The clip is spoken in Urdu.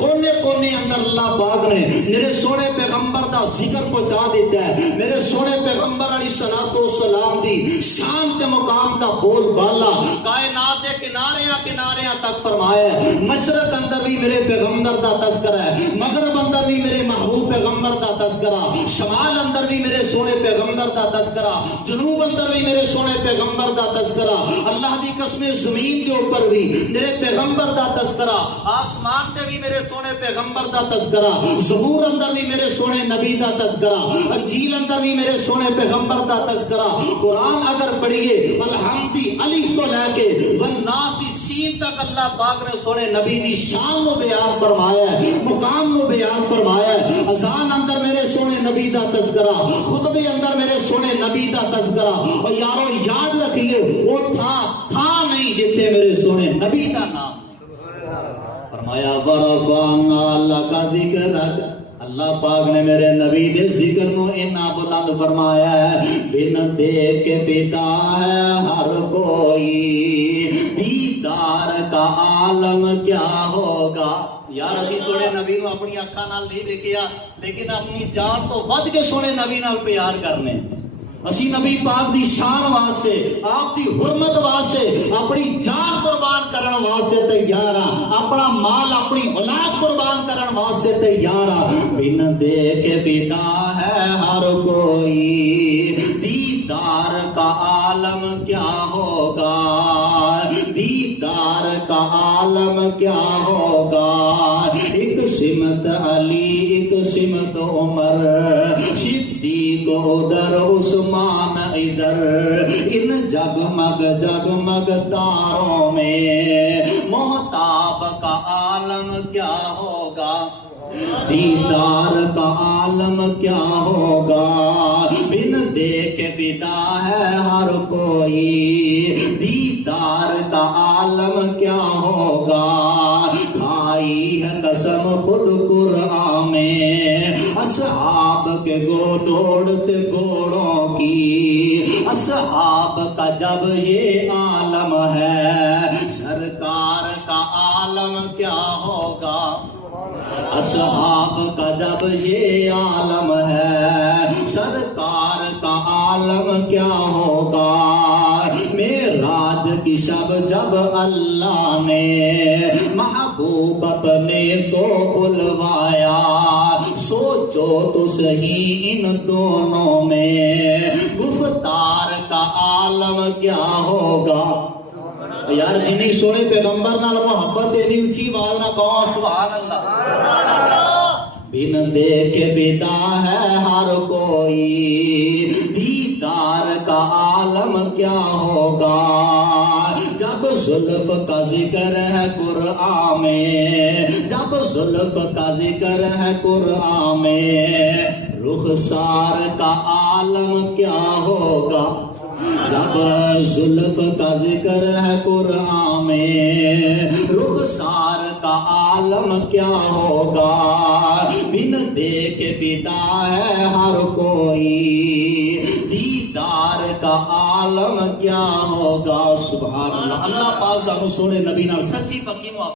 کونے کونے اندر اللہ پاک نے میرے سونے پیغمبر دا ذکر پہنچا دیتا ہے. میرے سونے پیغمبر علیہ الصلوۃ والسلام دی شان تے مقام دا بول بالا کائنات دے کناریاں کناریاں تک فرمایا ہے. مشرق اندر بھی میرے پیغمبر دا تذکرہ ہے, مغرب اندر بھی میرے محبوب پیغمبر دا تذکرہ, شمال اندر بھی میرے سونے پیغمبر دا تذکرہ, جنوب اندر بھی میرے سونے پیغمبر دا تذکرہ. اللہ دی قسم زمین کے اوپر بھی میرے پیغمبر دا تذکرہ, آسمان تے بھی میرے سونے پیغمبر دا تذکرہ, زبور اندر بھی میرے سونے نبی دا تذکرہ, انجیل اندر بھی میرے سونے پیغمبر دا تذکرہ. قرآن اگر پڑھیے الحمد الف تو لے کے والناس دی سین تک اللہ پاک نے سونے نبی دی شان کو بیان فرمایا ہے, مقام کو بیان فرمایا ہے. اذان اندر میرے سونے نبی دا تذکرہ, خطبے اندر میرے سونے نبی دا تذکرہ. اور یارو یاد رکھیے وہ تھا نہیں جتنے میرے سونے نبی دا نام. فرمایا ورفعنا لک ذکرک, اللہ پاک نے میرے نبی دے ذکر نو اتنا بلند فرمایا ہے. بن دیکھ کے پیدا ہے ہر کوئی, دیدار کا عالم کیا ہوگا. یار اسی سونے نبی نو اپنی اکھاں نال نہیں دیکھیا, لیکن اپنی جان تو ود کے سونے نبی نال پیار کرنے. اسی نبی پاک دی شان واسطے, آپ دی حرمت واسطے اپنی جان قربان کرن واسطے تیار ہاں, اپنا مال اپنی اولاد قربان کرن واسطے تیار ہاں. بن دیکھ پیدا ہے ہر کوئی, دیدار کا عالم کیا ہوگا, دیدار کا عالم کیا ہوگا. ایک سمت علی ایک سمت عمر, صدیق ادھر عثمان ادھر, ان جگمگ جگمگ تاروں میں محتاب کا عالم کیا ہوگا, دیدار کا عالم کیا ہوگا. بن دیکھ فدا ہے ہر کوئی, دیدار کا عالم کیا ہوگا. کھائی ہے قسم خود قرآن میں اصحاب کے گو توڑتے گھوڑوں کی, اصحاب کا جب یہ عالم ہے سرکار کا عالم کیا ہوگا. اصحاب کا جب یہ عالم ہے سرکار کا عالم کیا ہوگا. معراج کی شب جب اللہ نے محبوب اپنے کو بلوایا, سوچو تو صحیح ان دونوں میں گفتار کا عالم کیا ہوگا. یار جنہیں سونے پیغمبر نال محبت دینی اونچی آواز نہ کہو سبحان اللہ. بن دیکھ فدا ہے ہر کوئی, دیدار کا عالم کیا ہوگا. جب زلف کا ذکر ہے قرآن میں, جب زلف کا ذکر ہے قرآن میں, رخسار کا عالم کیا ہوگا. جب زلف کا ذکر ہے قرآن میں, رخسار کا عالم کیا ہوگا. بن دیکھ فدا ہے ہر کوئی, دیدار کا عالم کیا ہوگا. سبحان اللہ. اللہ پاک سانو سونے نبی نال سچی پکی